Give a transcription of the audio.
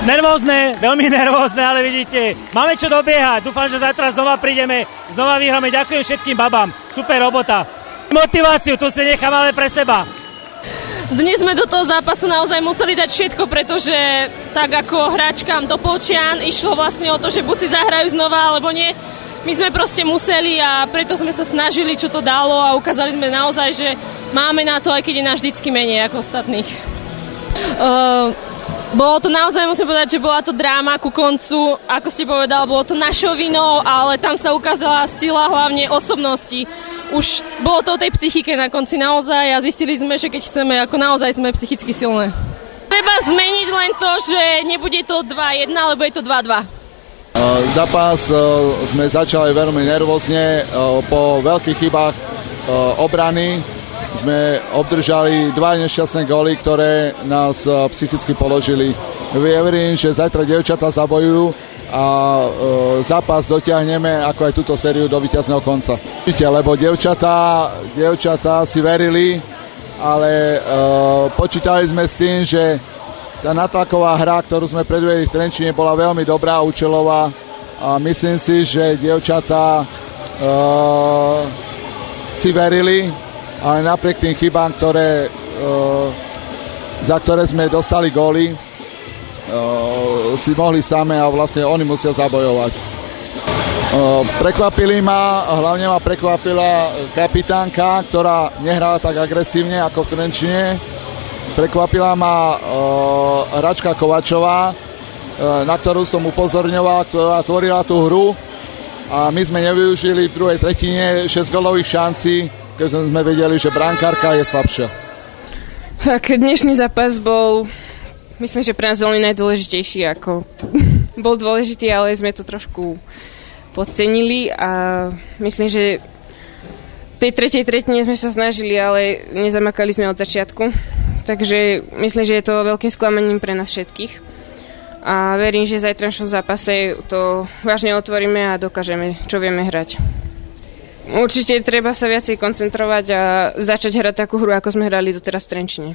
Nervózne, veľmi nervózne, ale vidíte, máme čo dobiehať. Dúfam, že zajtra znova prídeme, znova vyhráme. Ďakujem všetkým babám. Super robota. Motiváciu tu si nechám ale pre seba. Dnes sme do toho zápasu naozaj museli dať všetko, pretože tak ako hráčkám Topolčian išlo vlastne o to, že buď si zahrajú znova, alebo nie. My sme proste museli a preto sme sa snažili, čo to dalo a ukázali sme naozaj, že máme na to, aj keď je nás vždycky menej ako ostatných. Bolo to naozaj, musím povedať, že bola to dráma ku koncu, ako ste povedal, bolo to našou vinou, ale tam sa ukázala sila hlavne osobnosti. Už bolo to o tej psychike na konci naozaj a zistili sme, že keď chceme, ako naozaj sme psychicky silné. Treba zmeniť len to, že nebude to 2-1, alebo je to 2-2. Zápas sme začali veľmi nervózne, po veľkých chybách obrany sme obdržali 2 nešťastné góly, ktoré nás psychicky položili. Verím, že zajtra dievčatá zabojujú a zápas dotiahneme ako aj túto sériu do víťazného konca. Lebo dievčatá si verili, ale počítali sme s tým, že tá natlaková hra, ktorú sme predvedli v Trenčíne, bola veľmi dobrá, účelová a myslím si, že dievčatá si verili, ale napriek tým chybám, za ktoré sme dostali góly, si mohli same a vlastne oni musia zabojovať. Prekvapili ma, hlavne ma prekvapila kapitánka, ktorá nehrala tak agresívne ako v Trenčine. Prekvapila ma hráčka Kovačová, na ktorú som upozorňoval, ktorá tvorila tú hru a my sme nevyužili v druhej tretine 6 gólových šancí, keď sme vedeli, že brankárka je slabšia. Tak dnešný zápas bol, myslím, že pre nás veľmi najdôležitejší. Bol dôležitý, ale sme to trošku podcenili a myslím, že v tej tretej tretine sme sa snažili, ale nezamakali sme od začiatku. Takže myslím, že je to veľkým sklamaním pre nás všetkých. A verím, že v zajtrajšom zápase to vážne otvoríme a dokážeme, čo vieme hrať. Určite treba sa viacej koncentrovať a začať hrať takú hru, ako sme hrali doteraz v Trenčine.